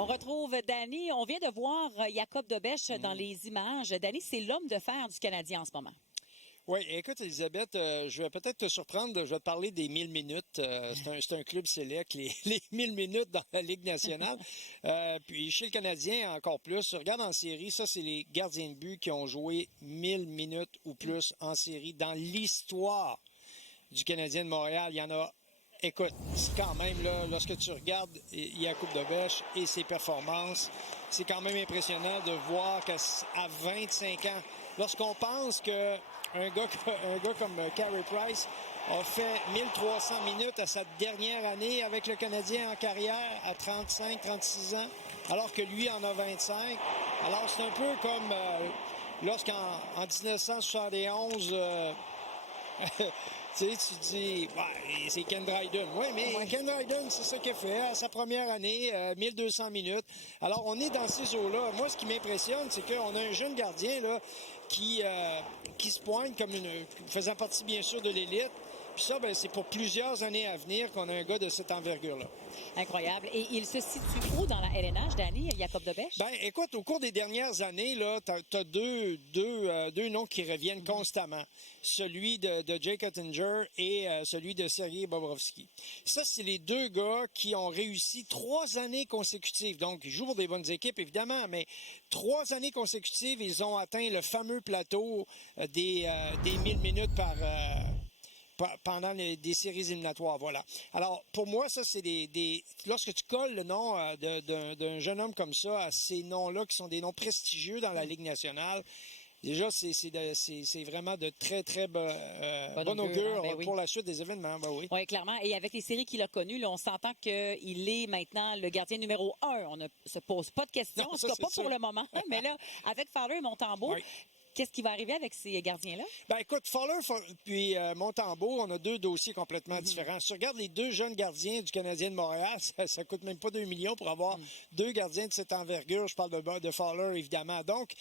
On retrouve Danny. On vient de voir Jacob Debesch dans les images. Danny, c'est l'homme de fer du Canadien en ce moment. Oui, écoute, Elisabeth, je vais peut-être te surprendre. Je vais te parler des 1000 minutes. C'est un club sélect, les 1000 minutes dans la Ligue nationale. Puis chez le Canadien, encore plus. Regarde en série, ça, c'est les gardiens de but qui ont joué 1000 minutes ou plus en série dans l'histoire du Canadien de Montréal. Il y en a. Écoute, c'est quand même, là, lorsque tu regardes Jacob Debesch et ses performances, c'est quand même impressionnant de voir qu'à 25 ans, lorsqu'on pense que un gars comme Carey Price a fait 1300 minutes à sa dernière année avec le Canadien en carrière à 35-36 ans, alors que lui en a 25. Alors, c'est un peu comme lorsqu'en 1971... tu dis, ouais, c'est Ken Dryden. Oui, mais Ken Dryden, c'est ça qu'il a fait à sa première année, 1200 minutes. Alors, on est dans ces eaux-là. Moi, ce qui m'impressionne, c'est qu'on a un jeune gardien là qui se pointe comme faisant partie, bien sûr, de l'élite. Puis ça, ben, c'est pour plusieurs années à venir qu'on a un gars de cette envergure-là. Incroyable. Et il se situe où dans la LNH, Danny, Jacob Debesch? Ben, écoute, au cours des dernières années, là, t'as deux noms qui reviennent constamment. Celui de Jake Oettinger et celui de Sergei Bobrovsky. Ça, c'est les deux gars qui ont réussi 3 années consécutives. Donc, ils jouent pour des bonnes équipes, évidemment, mais 3 années consécutives, ils ont atteint le fameux plateau des 1000 minutes pendant des séries éliminatoires, voilà. Alors, pour moi, ça, c'est lorsque tu colles le nom d'un jeune homme comme ça à ces noms-là, qui sont des noms prestigieux dans la Ligue nationale, déjà, c'est vraiment de très, très bon augure pour la suite des événements. Ben oui. Oui, clairement. Et avec les séries qu'il a connues, là, on s'entend qu'il est maintenant le gardien numéro 1. On ne se pose pas de questions, en tout cas pas pour le moment. Mais là, avec Fowler et Montembeault, qu'est-ce qui va arriver avec ces gardiens-là? Ben écoute, Fowler puis Montembeault, on a deux dossiers complètement différents. Si tu regardes les deux jeunes gardiens du Canadien de Montréal, ça coûte même pas 2 millions pour avoir deux gardiens de cette envergure. Je parle de Fowler, évidemment. Donc,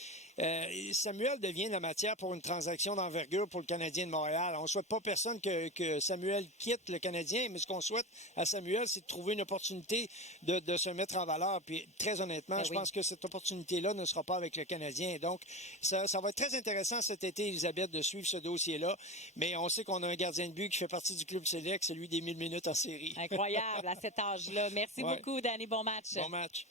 Samuel devient la matière pour une transaction d'envergure pour le Canadien de Montréal. On ne souhaite pas personne que Samuel quitte le Canadien, mais ce qu'on souhaite à Samuel, c'est de trouver une opportunité de se mettre en valeur. Puis, très honnêtement, je pense que cette opportunité-là ne sera pas avec le Canadien. Donc, ça va être très intéressant cet été, Elisabeth, de suivre ce dossier-là. Mais on sait qu'on a un gardien de but qui fait partie du club Select, celui des 1000 minutes en série. Incroyable à cet âge-là. Merci beaucoup, Danny. Bon match. Bon match.